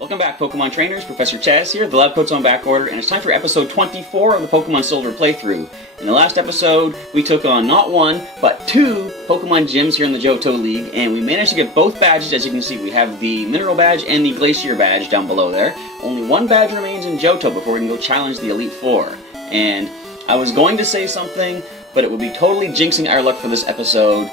Welcome back, Pokemon Trainers. Professor Chaz here. The lab coat's on back order, and it's time for episode 24 of the Pokemon Silver playthrough. In the last episode, we took on not one, but two Pokemon gyms here in the Johto League, and we managed to get both badges. As you can see, we have the Mineral Badge and the Glacier Badge down below there. Only one badge remains in Johto before we can go challenge the Elite Four. And I was going to say something, but it would be totally jinxing our luck for this episode,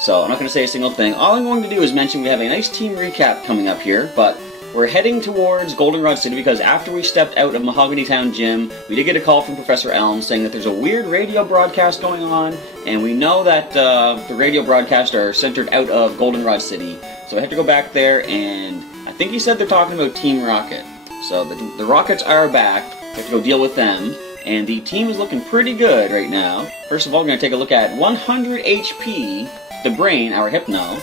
so I'm not going to say a single thing. All I'm going to do is mention we have a nice team recap coming up here, but we're heading towards Goldenrod City because after we stepped out of Mahogany Town Gym, we did get a call from Professor Elm saying that there's a weird radio broadcast going on, and we know that the radio broadcasts are centered out of Goldenrod City. So I have to go back there, and I think he said they're talking about Team Rocket. So the Rockets are back. We have to go deal with them, and the team is looking pretty good right now. First of all, we're going to take a look at 100 HP, the Brain, our Hypno.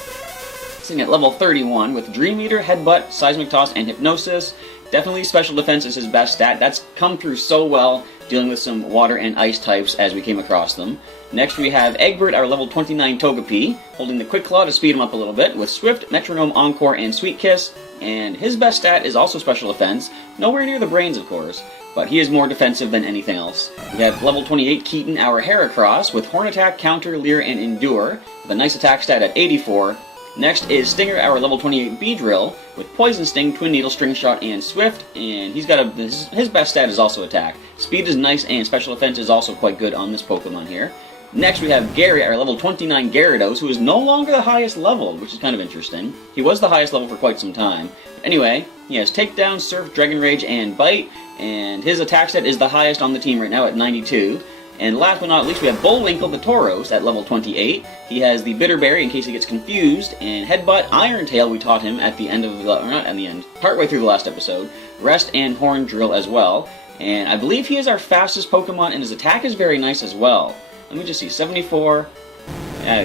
Sitting at level 31 with Dream Eater, Headbutt, Seismic Toss, and Hypnosis. Definitely Special Defense is his best stat. That's come through so well dealing with some water and ice types as we came across them. Next we have Egbert, our level 29 Togepi, holding the Quick Claw to speed him up a little bit with Swift, Metronome, Encore, and Sweet Kiss. And his best stat is also Special Defense. Nowhere near the Brains, of course, but he is more defensive than anything else. We have level 28 Keaton, our Heracross, with Horn Attack, Counter, Leer, and Endure, with a nice attack stat at 84. Next is Stinger, our level 28 Beedrill, with Poison Sting, Twin Needle, String Shot, and Swift, and he's got his best stat is also Attack. Speed is nice, and Special Defense is also quite good on this Pokemon here. Next we have Gary, our level 29 Gyarados, who is no longer the highest level, which is kind of interesting. He was the highest level for quite some time. But anyway, he has Takedown, Surf, Dragon Rage, and Bite, and his attack stat is the highest on the team right now at 92. And last but not least, we have Bullwinkle the Tauros at level 28. He has the Bitterberry in case he gets confused, and Headbutt, Iron Tail we taught him at the end of the, or not at the end, partway through the last episode. Rest and Horn Drill as well. And I believe he is our fastest Pokemon, and his attack is very nice as well. Let me just see, 74.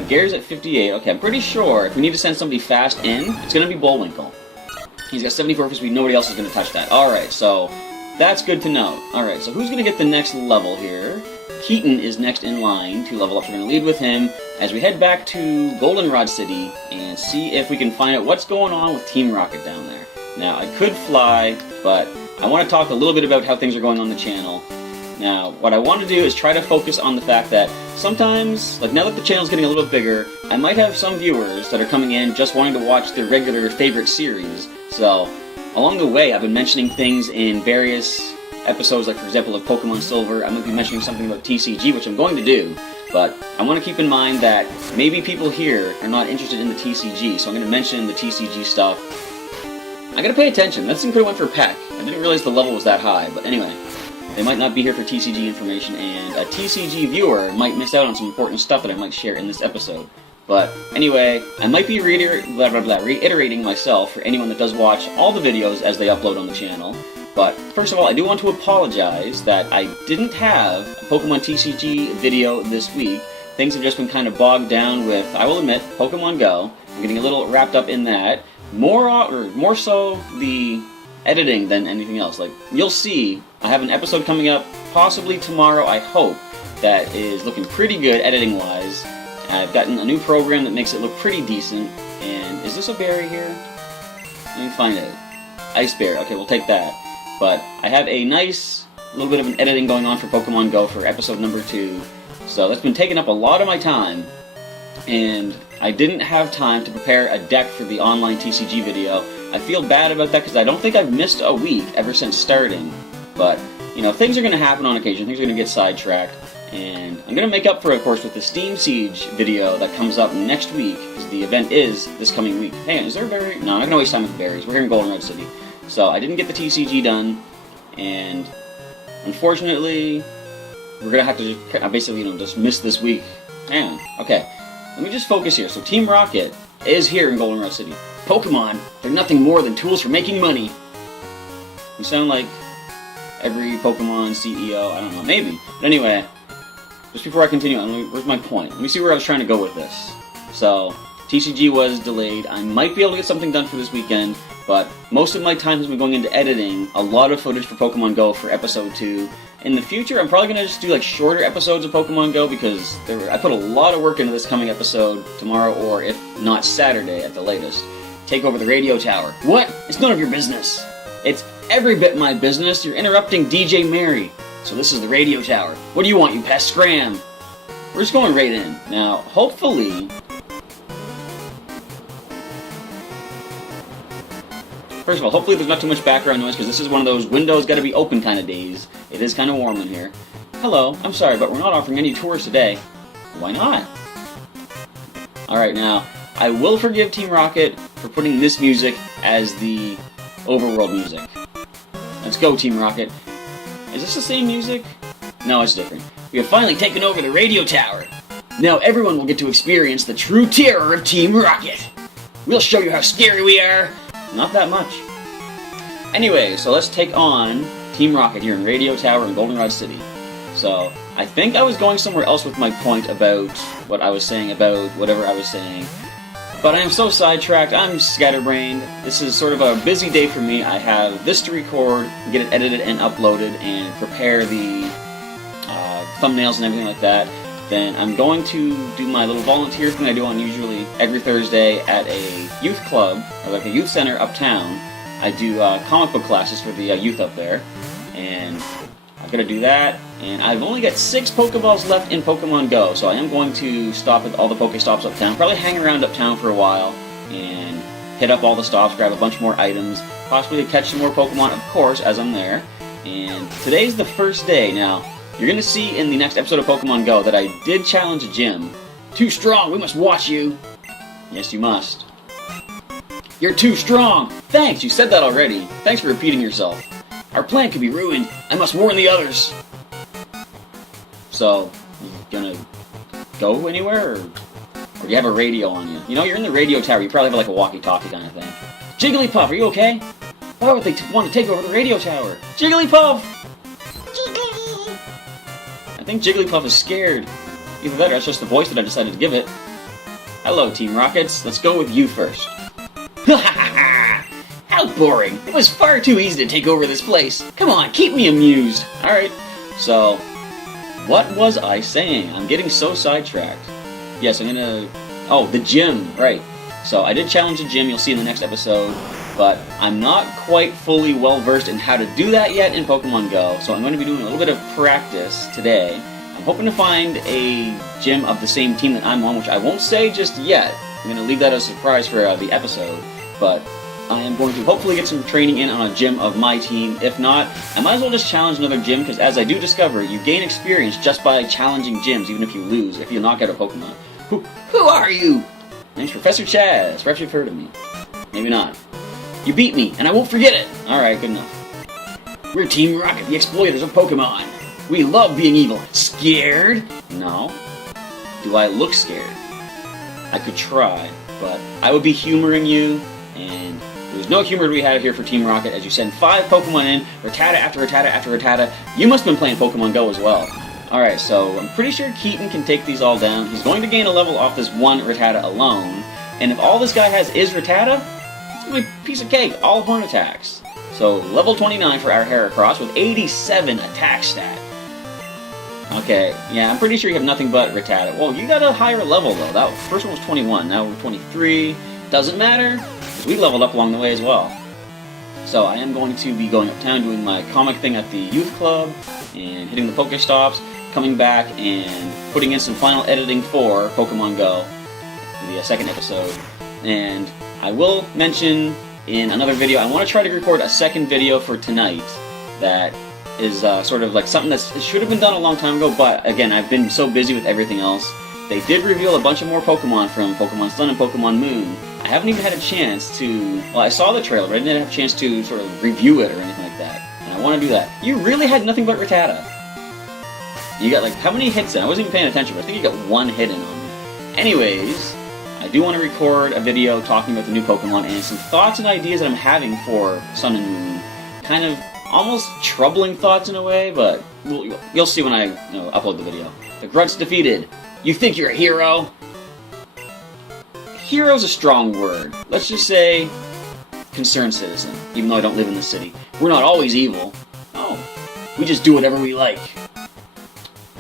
Gary's at 58. Okay, I'm pretty sure if we need to send somebody fast in, it's going to be Bullwinkle. He's got 74 for speed, nobody else is going to touch that. Alright, so that's good to know. Alright, so who's going to get the next level here? Keaton is next in line to level up. We're going to lead with him as we head back to Goldenrod City and see if we can find out what's going on with Team Rocket down there. Now, I could fly, but I want to talk a little bit about how things are going on the channel. Now, what I want to do is try to focus on the fact that sometimes, like now that the channel's getting a little bit bigger, I might have some viewers that are coming in just wanting to watch their regular favorite series. So, along the way, I've been mentioning things in various episodes, like for example of Pokemon Silver. I'm going to be mentioning something about TCG, which I'm going to do, but I want to keep in mind that maybe people here are not interested in the TCG, so I'm going to mention the TCG stuff. I got to pay attention. That thing could have went for Peck. I didn't realize the level was that high, but anyway, they might not be here for TCG information, and a TCG viewer might miss out on some important stuff that I might share in this episode. But anyway, I might be reiterating myself for anyone that does watch all the videos as they upload on the channel. But first of all, I do want to apologize that I didn't have a Pokemon TCG video this week. Things have just been kind of bogged down with, I will admit, Pokemon Go. I'm getting a little wrapped up in that. More so the editing than anything else. Like, you'll see, I have an episode coming up, possibly tomorrow, I hope, that is looking pretty good editing-wise. I've gotten a new program that makes it look pretty decent. And is this a berry here? Let me find it. Ice Berry. Okay, we'll take that. But I have a nice little bit of an editing going on for Pokemon Go for episode number 2. So that's been taking up a lot of my time. And I didn't have time to prepare a deck for the online TCG video. I feel bad about that because I don't think I've missed a week ever since starting. But, you know, things are going to happen on occasion. Things are going to get sidetracked. And I'm going to make up for it, of course, with the Steam Siege video that comes up next week. Because the event is this coming week. Hey, is there a berry? No, I'm not going to waste time with the berries. We're here in Goldenrod City. So I didn't get the TCG done, and unfortunately, we're gonna have to basically, just miss this week. Man, okay. Let me just focus here. So Team Rocket is here in Goldenrod City. Pokemon, they're nothing more than tools for making money. You sound like every Pokemon CEO. I don't know, maybe. But anyway, just before I continue, where's my point? Let me see where I was trying to go with this. So TCG was delayed. I might be able to get something done for this weekend. But most of my time has been going into editing a lot of footage for Pokemon Go for episode 2. In the future, I'm probably going to just do like shorter episodes of Pokemon Go because I put a lot of work into this coming episode tomorrow, or if not Saturday at the latest. take over the radio tower. What? It's none of your business. It's every bit my business. You're interrupting DJ Mary. So this is the radio tower. What do you want, you pest? Scram! We're just going right in. Now, hopefully... First of all, hopefully there's not too much background noise, because this is one of those windows gotta be open kind of days. It is kind of warm in here. Hello, I'm sorry, but we're not offering any tours today. Why not? Alright, now, I will forgive Team Rocket for putting this music as the overworld music. Let's go, Team Rocket. Is this the same music? No, it's different. We have finally taken over the radio tower. Now everyone will get to experience the true terror of Team Rocket. We'll show you how scary we are. Not that much. Anyway, so let's take on Team Rocket here in Radio Tower in Goldenrod City. So, I think I was going somewhere else with my point about what I was saying about whatever I was saying. But I am so sidetracked, I'm scatterbrained. This is sort of a busy day for me. I have this to record, get it edited and uploaded, and prepare the thumbnails and everything like that. Then I'm going to do my little volunteer thing I do on usually every Thursday at a youth club, or like a youth center uptown. I do comic book classes for the youth up there, and I've got to do that. And I've only got 6 Pokeballs left in Pokemon Go, so I am going to stop at all the Pokestops uptown, probably hang around uptown for a while, and hit up all the stops, grab a bunch more items, possibly catch some more Pokemon, of course, as I'm there. And today's the first day. Now, you're going to see in the next episode of Pokemon Go that I did challenge a gym. Too strong, we must watch you. Yes, you must. You're too strong. Thanks, you said that already. Thanks for repeating yourself. Our plan could be ruined. I must warn the others. So, you gonna go anywhere, or do you have a radio on you? You know, you're in the radio tower, you probably have like a walkie-talkie kind of thing. Jigglypuff, are you okay? Why would they want to take over the radio tower? Jigglypuff! Jiggly! I think Jigglypuff is scared. Either that or that's just the voice that I decided to give it. Hello, Team Rockets. Let's go with you first. Ha ha ha! How boring! It was far too easy to take over this place. Come on, keep me amused. Alright, so... what was I saying? I'm getting so sidetracked. Yes, I'm gonna... oh, the gym, right. So, I did challenge the gym, you'll see in the next episode, but I'm not quite fully well-versed in how to do that yet in Pokemon Go, so I'm going to be doing a little bit of practice today. I'm hoping to find a gym of the same team that I'm on, which I won't say just yet. I'm going to leave that as a surprise for the episode, but I am going to hopefully get some training in on a gym of my team. If not, I might as well just challenge another gym, because as I do discover, you gain experience just by challenging gyms, even if you lose, if you knock out a Pokemon. Who are you? My name's Professor Chaz. Perhaps you've heard of me. Maybe not. You beat me, and I won't forget it. Alright, good enough. We're Team Rocket, the exploiters of Pokemon. We love being evil. Scared? No. Do I look scared? I could try, but I would be humoring you, and there's no humor to be had here for Team Rocket as you send 5 Pokemon in, Rattata after Rattata after Rattata. You must have been playing Pokemon Go as well. Alright, so I'm pretty sure Keaton can take these all down. He's going to gain a level off this one Rattata alone, and if all this guy has is Rattata, it's going to be a piece of cake, all horn attacks. So, level 29 for our Heracross with 87 attack stat. Okay, yeah, I'm pretty sure you have nothing but Rattata. Well, you got a higher level though. That first one was 21, now we're 23. Doesn't matter, because we leveled up along the way as well. So I am going to be going uptown, doing my comic thing at the youth club, and hitting the Pokestops, coming back and putting in some final editing for Pokemon Go, the second episode. And I will mention in another video, I want to try to record a second video for tonight that is sort of like something that should have been done a long time ago, but again, I've been so busy with everything else. They did reveal a bunch of more Pokemon from Pokemon Sun and Pokemon Moon. I haven't even had a chance to... well, I saw the trailer, but I didn't have a chance to sort of review it or anything like that. And I want to do that. You really had nothing but Rattata. You got like, how many hits in? I wasn't even paying attention, but I think you got 1 hit in on me. Anyways, I do want to record a video talking about the new Pokemon and some thoughts and ideas that I'm having for Sun and Moon. Kind of almost troubling thoughts in a way, but you'll see when I upload the video. The Grunt's defeated. You think you're a hero? Hero's a strong word. Let's just say concerned citizen, even though I don't live in the city. We're not always evil. Oh, we just do whatever we like.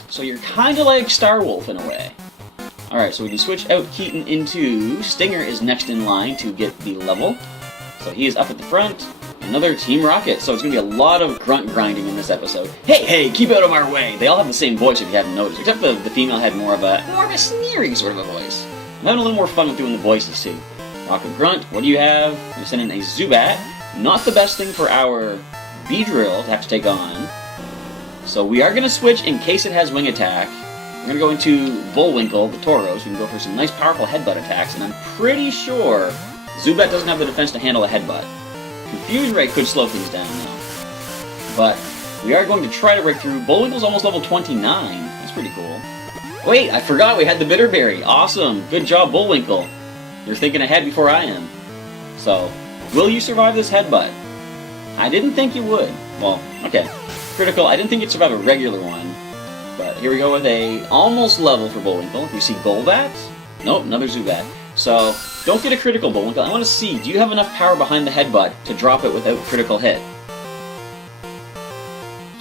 So you're kind of like Starwolf in a way. Alright, so we can switch out Keaton into... Stinger is next in line to get the level. So he is up at the front. Another Team Rocket. So it's going to be a lot of grunt grinding in this episode. Hey, hey, keep out of our way! They all have the same voice if you haven't noticed. Except the female had more of a sneering sort of a voice. I'm having a little more fun with doing the voices too. Rocket Grunt, what do you have? We're going to send in a Zubat. Not the best thing for our Beedrill to have to take on. So we are going to switch in case it has Wing Attack. We're going to go into Bullwinkle, the Tauros. We can go for some nice powerful headbutt attacks, and I'm pretty sure Zubat doesn't have the defense to handle a headbutt. Confuse Ray could slow things down now. But we are going to try to break through. Bullwinkle's almost level 29. That's pretty cool. Wait, I forgot we had the Bitterberry. Awesome. Good job, Bullwinkle. You're thinking ahead before I am. So, will you survive this headbutt? I didn't think you would. Well, okay. Critical. I didn't think you'd survive a regular one. But here we go with a almost level for Bullwinkle. You see Golbat? Nope, another Zubat. So, don't get a critical, Bullwinkle. I want to see, do you have enough power behind the headbutt to drop it without critical hit?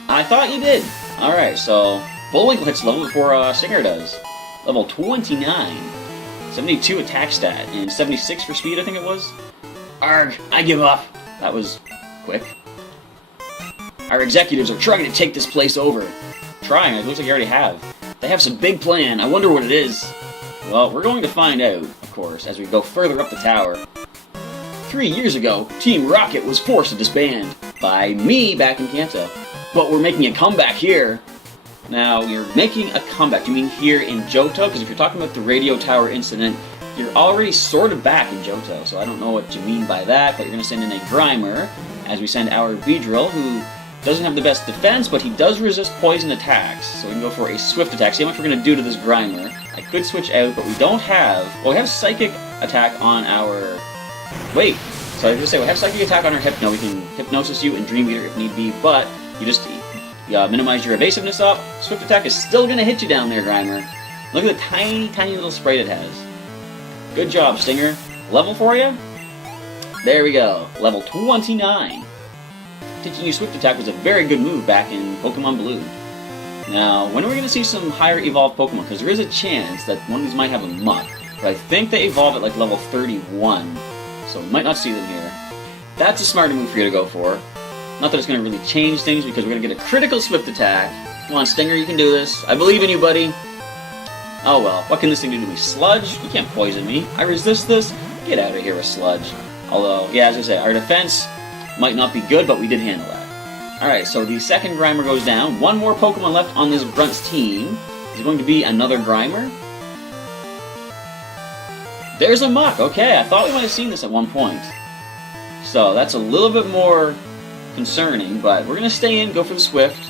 I thought you did. Alright, so Bullwinkle hits level before Stinger does. Level 29. 72 attack stat, and 76 for speed, I think it was. Arg, I give up. That was quick. Our executives are trying to take this place over. Trying, it looks like you already have. They have some big plan. I wonder what it is. Well, we're going to find out, of course, as we go further up the tower. 3 years ago, Team Rocket was forced to disband by me back in Kanto. But we're making a comeback here. Now, you're making a comeback. You mean here in Johto? Because if you're talking about the radio tower incident, you're already sort of back in Johto. So I don't know what you mean by that, but you're going to send in a Grimer as we send our Beedrill, who doesn't have the best defense, but he does resist poison attacks. So we can go for a Swift attack. See how much we're going to do to this Grimer. I could switch out, but we don't have... Well, we have Psychic attack on our... Wait. So I was going to say, we have Psychic attack on our Hypno. We can Hypnosis you and Dream Eater if need be, but you just minimize your evasiveness up. Swift attack is still going to hit you down there, Grimer. Look at the tiny, tiny little sprite it has. Good job, Stinger. Level for you? There we go. Level 29. Teaching you Swift Attack was a very good move back in Pokémon Blue. Now, when are we going to see some higher evolved Pokémon? Because there is a chance that one of these might have a Muck. But I think they evolved at like level 31. So we might not see them here. That's a smarter move for you to go for. Not that it's going to really change things because we're going to get a critical Swift Attack. Come on, Stinger, you can do this. I believe in you, buddy. Oh well, what can this thing do to me? Sludge? You can't poison me. I resist this? Get out of here with Sludge. Although, yeah, as I say, our defense might not be good, but we did handle that. Alright, so the second Grimer goes down. One more Pokemon left on this Grunt's team. Is it going to be another Grimer? There's a Muck. Okay, I thought we might have seen this at one point. So, that's a little bit more concerning, but we're going to stay in, go for the Swift,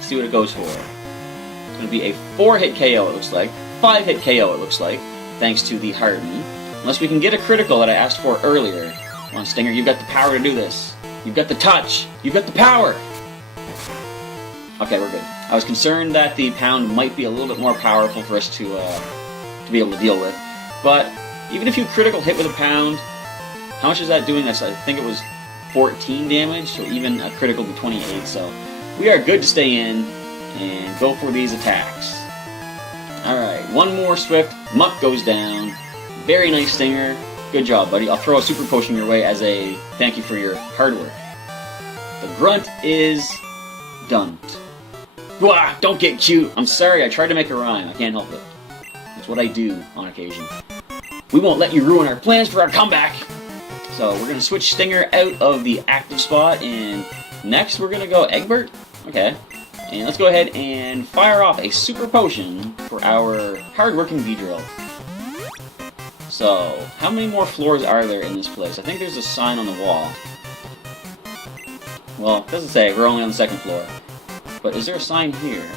see what it goes for. It's going to be a 4-hit KO, it looks like. 5-hit KO, it looks like, thanks to the Harden. Unless we can get a critical that I asked for earlier. Come on, Stinger, you've got the power to do this. You've got the touch. You've got the power. Okay, we're good. I was concerned that the Pound might be a little bit more powerful for us to be able to deal with. But even if you critical hit with a Pound, how much is that doing? I think it was 14 damage, so even a critical to 28. So we are good to stay in and go for these attacks. Alright, one more Swift. Muck goes down. Very nice, Stinger. Good job, buddy. I'll throw a Super Potion your way as a thank you for your hard work. The Grunt is done. Wah, don't get cute. I'm sorry, I tried to make a rhyme. I can't help it. It's what I do on occasion. We won't let you ruin our plans for our comeback. So we're going to switch Stinger out of the active spot, and next we're going to go Egbert. Okay. And let's go ahead and fire off a Super Potion for our hard-working Beedrill. So, how many more floors are there in this place? I think there's a sign on the wall. Well, it doesn't say. We're only on the second floor. But is there a sign here?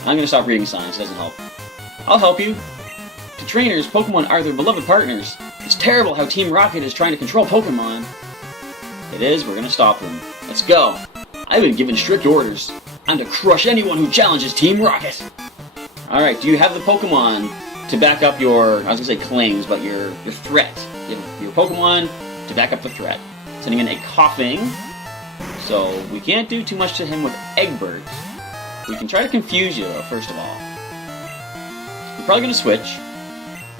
I'm going to stop reading signs. It doesn't help. I'll help you. To trainers, Pokemon are their beloved partners. It's terrible how Team Rocket is trying to control Pokemon. It is. We're going to stop them. Let's go. I've been given strict orders. I'm to crush anyone who challenges Team Rocket. Alright, do you have the Pokemon to back up your, I was going to say claims, but your threat? You have your Pokemon to back up the threat. Sending in a Coughing. So, we can't do too much to him with Egbert. We can try to confuse you, though, first of all. I'm probably going to switch.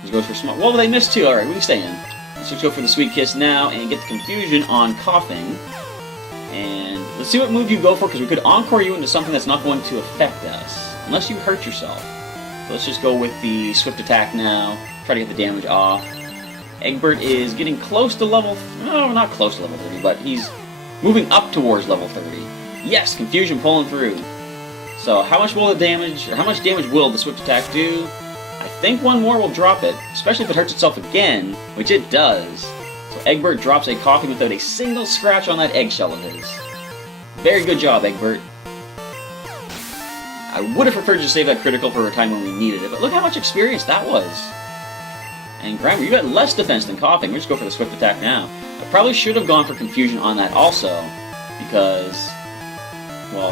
Let's go for small. Well, they missed too. Alright, we can stay in. Let's go for the Sweet Kiss now and get the confusion on Coughing. And let's see what move you go for, because we could encore you into something that's not going to affect us. Unless you hurt yourself. So let's just go with the Swift Attack now. Try to get the damage off. Egbert is getting close to level... No, not close to level 30, but he's moving up towards level 30. Yes, Confusion pulling through. So how much will the damage, or how much damage will the Swift Attack do? I think one more will drop it, especially if it hurts itself again, which it does. So Egbert drops a Coughing without a single scratch on that eggshell of his. Very good job, Egbert. I would have preferred to save that critical for a time when we needed it, but look how much experience that was. And Grimer, you got less defense than Coughing. We'll just go for the Swift Attack now. I probably should have gone for Confusion on that also, because, well,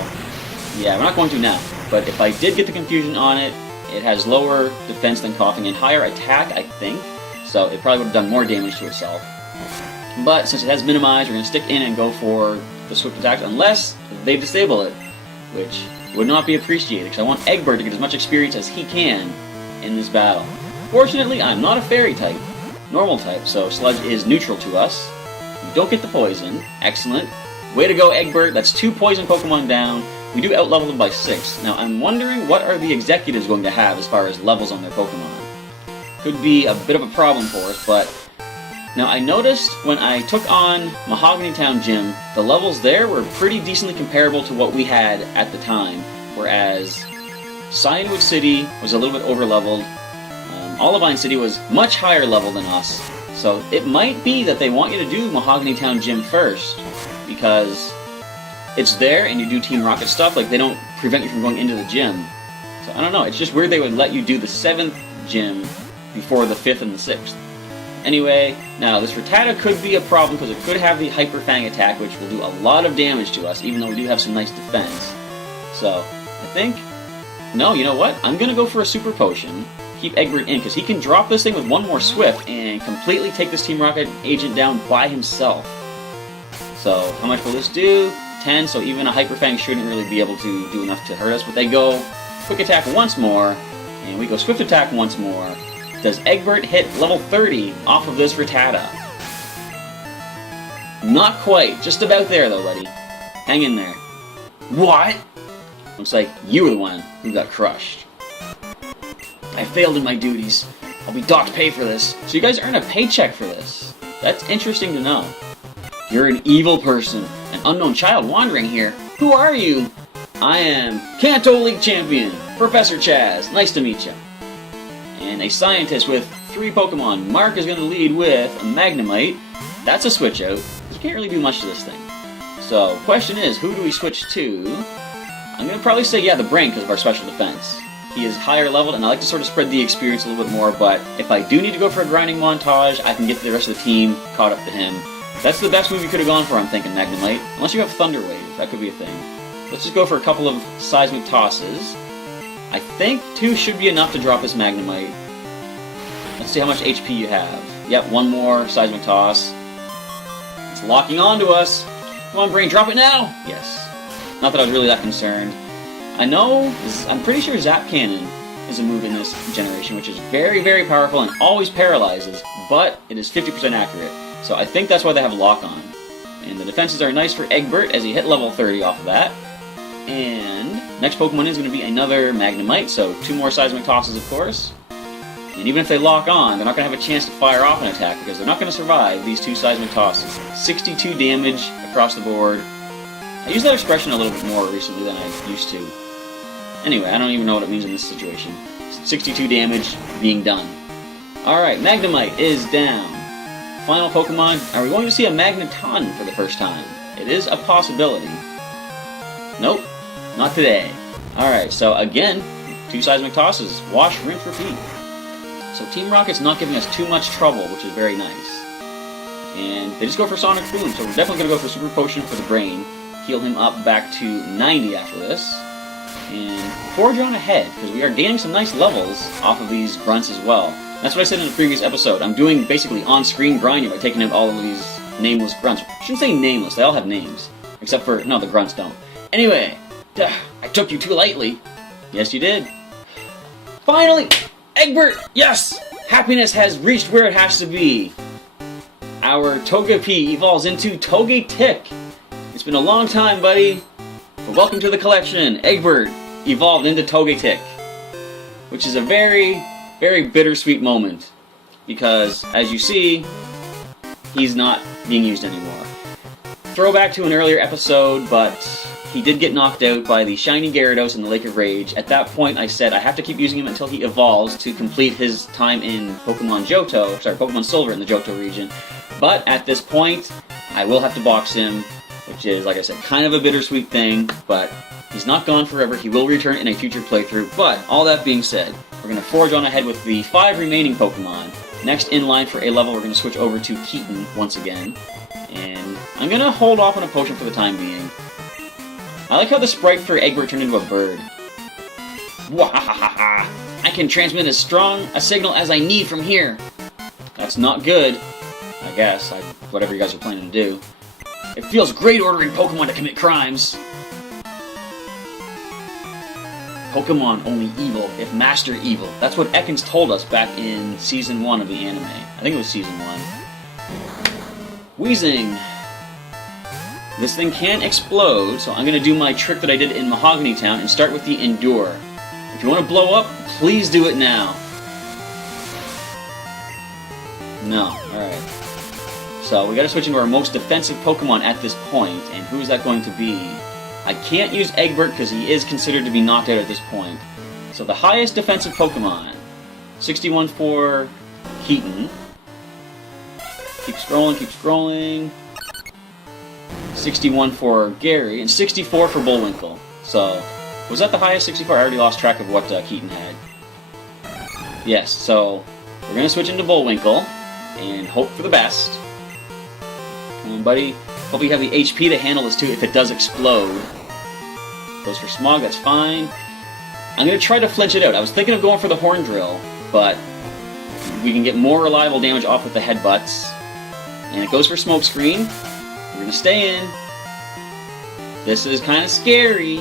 yeah, we're not going to now. But if I did get the Confusion on it, it has lower defense than Coughing and higher attack, I think. So it probably would have done more damage to itself. But since it has minimized, we're going to stick in and go for the Swift Attack, unless they disable it, which would not be appreciated, because I want Egbert to get as much experience as he can in this battle. Fortunately, I'm not a Fairy type, normal type, so Sludge is neutral to us. You don't get the poison. Excellent. Way to go, Egbert. That's 2 poison Pokemon down. We do outlevel them by 6. Now, I'm wondering what are the executives going to have as far as levels on their Pokemon. Could be a bit of a problem for us, but... Now, I noticed when I took on Mahogany Town Gym, the levels there were pretty decently comparable to what we had at the time, whereas Cyanwood City was a little bit over-leveled, Olivine City was much higher level than us, so it might be that they want you to do Mahogany Town Gym first, because it's there and you do Team Rocket stuff, like they don't prevent you from going into the gym. So I don't know, it's just weird they would let you do the 7th gym before the 5th and the 6th. Anyway, now this Rattata could be a problem because it could have the Hyper Fang attack, which will do a lot of damage to us, even though we do have some nice defense. So, I think... No, you know what? I'm gonna go for a Super Potion. Keep Egbert in, because he can drop this thing with one more Swift and completely take this Team Rocket agent down by himself. So, how much will this do? 10, so even a Hyper Fang shouldn't really be able to do enough to hurt us, but they go Quick Attack once more, and we go Swift Attack once more. Does Egbert hit level 30 off of this Rattata? Not quite. Just about there, though, buddy. Hang in there. What? Looks like you were the one who got crushed. I failed in my duties. I'll be docked pay for this. So you guys earn a paycheck for this. That's interesting to know. You're an evil person. An unknown child wandering here. Who are you? I am Kanto League Champion, Professor Chaz. Nice to meet you. And a scientist with 3 Pokemon. Mark is going to lead with a Magnemite. That's a switch out. You can't really do much to this thing. So, question is, who do we switch to? I'm going to probably say, yeah, the Brain, because of our special defense. He is higher leveled, and I like to sort of spread the experience a little bit more, but if I do need to go for a grinding montage, I can get the rest of the team caught up to him. That's the best move you could have gone for, I'm thinking, Magnemite. Unless you have Thunder Wave, that could be a thing. Let's just go for a couple of Seismic Tosses. I think 2 should be enough to drop this Magnemite. Let's see how much HP you have. Yep, 1 more Seismic Toss. It's locking onto us. Come on, Brain, drop it now! Yes. Not that I was really that concerned. I know, I'm pretty sure Zap Cannon is a move in this generation, which is very, very powerful and always paralyzes, but it is 50% accurate. So I think that's why they have Lock On. And the defenses are nice for Egbert, as he hit level 30 off of that. And next Pokemon is going to be another Magnemite, so 2 more Seismic Tosses, of course. And even if they lock on, they're not going to have a chance to fire off an attack, because they're not going to survive these 2 Seismic Tosses. 62 damage across the board. I use that expression a little bit more recently than I used to. Anyway, I don't even know what it means in this situation. 62 damage being done. Alright, Magnemite is down. Final Pokemon. Are we going to see a Magneton for the first time? It is a possibility. Nope, not today. Alright, so again, 2 Seismic Tosses. Wash, rinse, repeat. So Team Rocket's not giving us too much trouble, which is very nice. And they just go for Sonic Boom, so we're definitely going to go for Super Potion for the Brain. Heal him up back to 90 after this. And forge on ahead, because we are gaining some nice levels off of these grunts as well. That's what I said in the previous episode. I'm doing basically on-screen grinding by taking out all of these nameless grunts. I shouldn't say nameless, they all have names. Except for, no, the grunts don't. Anyway, I took you too lightly. Yes, you did. Finally! Egbert! Yes! Happiness has reached where it has to be. Our Togepi evolves into Togetic. It's been a long time, buddy. But welcome to the collection. Egbert evolved into Togetic. Which is a very, very bittersweet moment. Because, as you see, he's not being used anymore. Throwback to an earlier episode, but he did get knocked out by the shiny Gyarados in the Lake of Rage. At that point, I said I have to keep using him until he evolves to complete his time in Pokemon Pokemon Silver in the Johto region. But at this point, I will have to box him, which is, like I said, kind of a bittersweet thing, but he's not gone forever. He will return in a future playthrough. But all that being said, we're going to forge on ahead with the 5 remaining Pokemon. Next in line for A level, we're going to switch over to Keaton once again. And I'm going to hold off on a potion for the time being. I like how the sprite for Egbert turned into a bird. Wahahaha! I can transmit as strong a signal as I need from here. That's not good, I guess. Whatever you guys are planning to do. It feels great ordering Pokemon to commit crimes. Pokemon only evil if master evil. That's what Ekans told us back in Season 1 of the anime. I think it was Season 1. Wheezing. This thing can explode, so I'm going to do my trick that I did in Mahogany Town and start with the Endure. If you want to blow up, please do it now. No, alright. So we got to switch into our most defensive Pokemon at this point, and who is that going to be? I can't use Egbert because he is considered to be knocked out at this point. So the highest defensive Pokemon, 61 for Keaton. Keep scrolling, keep scrolling. 61 for Gary, and 64 for Bullwinkle. So, was that the highest 64? I already lost track of what Keaton had. Yes, so we're going to switch into Bullwinkle and hope for the best. Come on, buddy. Hope you have the HP to handle this too if it does explode. Goes for Smog, that's fine. I'm going to try to flinch it out. I was thinking of going for the Horn Drill, but we can get more reliable damage off with the Headbutts. And it goes for Smokescreen. We're going to stay in. This is kind of scary.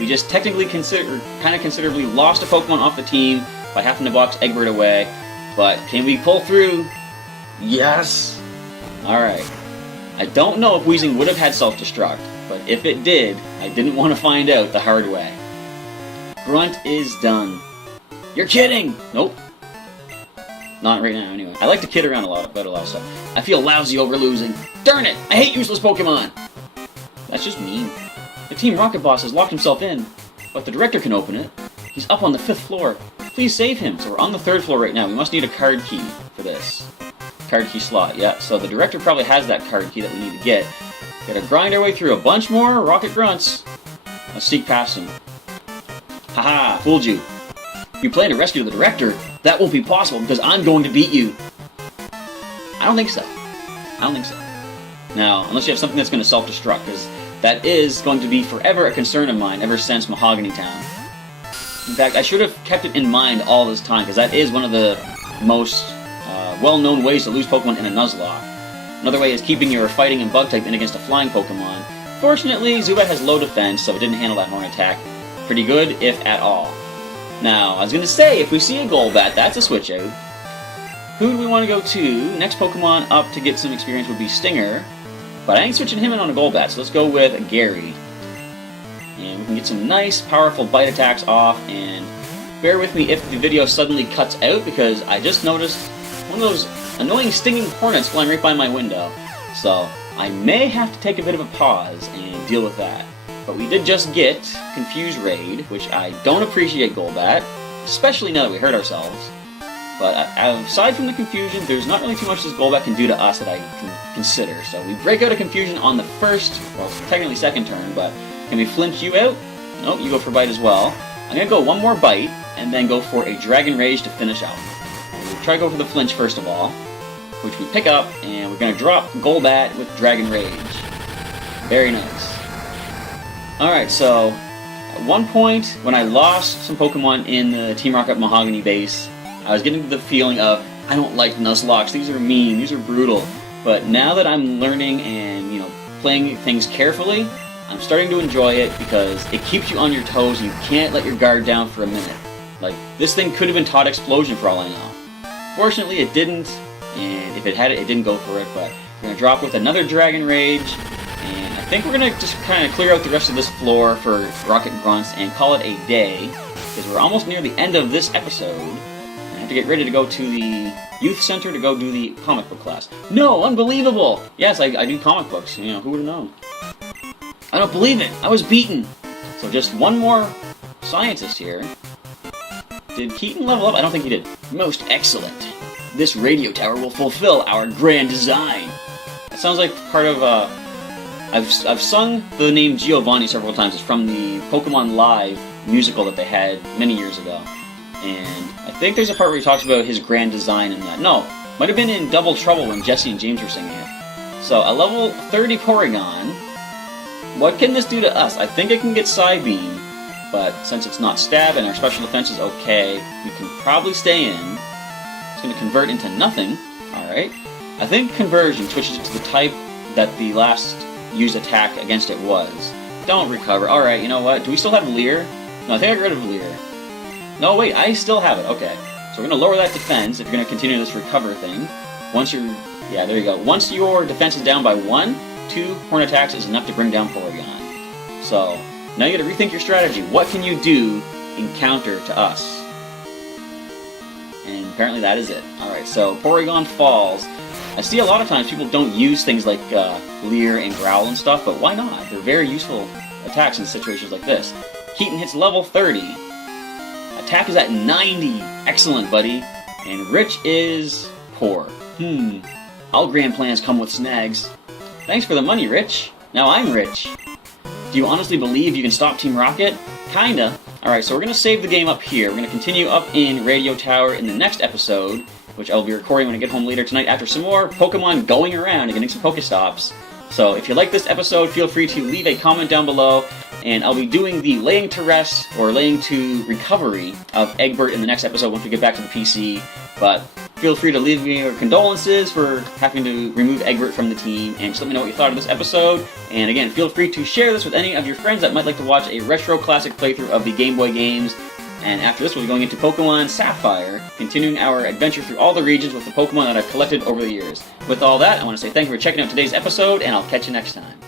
We just technically considerably lost a Pokemon off the team by having to box Egbert away. But can we pull through? Yes! Alright. I don't know if Weezing would have had Self-Destruct, but if it did, I didn't want to find out the hard way. Grunt is done. You're kidding! Nope. Not right now, anyway. I like to kid around about a lot of stuff. I feel lousy over losing. Darn it! I hate useless Pokemon! That's just mean. The Team Rocket Boss has locked himself in, but the director can open it. He's up on the 5th floor. Please save him. So we're on the 3rd floor right now. We must need a card key for this. Card key slot, yeah. So the director probably has that card key that we need to get. Gotta grind our way through a bunch more Rocket Grunts. Let's sneak past him. Haha, fooled you. You plan to rescue the director? That won't be possible because I'm going to beat you. I don't think so. I don't think so. Now, unless you have something that's going to self-destruct, because that is going to be forever a concern of mine ever since Mahogany Town. In fact, I should have kept it in mind all this time, because that is one of the most well-known ways to lose Pokemon in a Nuzlocke. Another way is keeping your fighting and bug type in against a flying Pokemon. Fortunately, Zubat has low defense, so it didn't handle that horn attack pretty good, if at all. Now, I was going to say, if we see a Golbat, that's a switch out. Who do we want to go to? Next Pokemon up to get some experience would be Stinger. But I ain't switching him in on a Golbat, so let's go with Gary. And we can get some nice, powerful bite attacks off, and bear with me if the video suddenly cuts out, because I just noticed one of those annoying stinging hornets flying right by my window. So, I may have to take a bit of a pause and deal with that. But we did just get Confuse Raid, which I don't appreciate Golbat, especially now that we hurt ourselves. But aside from the confusion, there's not really too much this Golbat can do to us that I can consider. So we break out of confusion on the first, well, technically second turn, but can we flinch you out? Nope, you go for Bite as well. I'm going to go one more Bite, and then go for a Dragon Rage to finish out. We'll try to go for the flinch first of all, which we pick up, and we're going to drop Golbat with Dragon Rage. Very nice. Alright, so at one point, when I lost some Pokemon in the Team Rocket Mahogany base, I was getting the feeling of, I don't like Nuzlocks, these are mean, these are brutal. But now that I'm learning and, playing things carefully, I'm starting to enjoy it because it keeps you on your toes and you can't let your guard down for a minute. Like, this thing could have been taught Explosion for all I know. Fortunately, it didn't, and if it had it, it didn't go for it, but we're going to drop with another Dragon Rage, and I think we're going to just kind of clear out the rest of this floor for Rocket Grunts and call it a day, because we're almost near the end of this episode. I have to get ready to go to the Youth Center to go do the comic book class. No, unbelievable! Yes, I do comic books, you know, who would have known? I don't believe it! I was beaten! So just one more scientist here. Did Keaton level up? I don't think he did. Most excellent. This radio tower will fulfill our grand design. That sounds like part of, I've sung the name Giovanni several times. It's from the Pokemon Live musical that they had many years ago. And I think there's a part where he talks about his grand design in that. No, might have been in Double Trouble when Jesse and James were singing it. So, a level 30 Porygon. What can this do to us? I think it can get Psybeam. But since it's not stab and our special defense is okay, we can probably stay in. It's going to convert into nothing. Alright. I think conversion switches it to the type that the last used attack against it was. Don't recover. Alright, you know what? Do we still have Leer? No, I think I got rid of Leer. No, wait, I still have it. Okay. So we're going to lower that defense if you're going to continue this recover thing. Once you're... Yeah, there you go. Once your defense is down by 1, 2 horn attacks is enough to bring down Porygon. So... now you gotta rethink your strategy. What can you do in counter to us? And apparently that is it. Alright, so Porygon falls. I see a lot of times people don't use things like Leer and Growl and stuff, but why not? They're very useful attacks in situations like this. Keaton hits level 30. Attack is at 90. Excellent, buddy. And Rich is poor. All grand plans come with snags. Thanks for the money, Rich. Now I'm rich. Do you honestly believe you can stop Team Rocket? Kinda. Alright, so we're going to save the game up here. We're going to continue up in Radio Tower in the next episode, which I'll be recording when I get home later tonight after some more Pokemon going around and getting some Pokestops. So if you like this episode, feel free to leave a comment down below, and I'll be doing the laying to rest, or laying to recovery of Egbert in the next episode once we get back to the PC. But feel free to leave me your condolences for having to remove Egbert from the team, and just let me know what you thought of this episode. And again, feel free to share this with any of your friends that might like to watch a retro classic playthrough of the Game Boy games. And after this, we'll be going into Pokemon Sapphire, continuing our adventure through all the regions with the Pokemon that I've collected over the years. With all that, I want to say thank you for checking out today's episode, and I'll catch you next time.